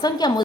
Son que.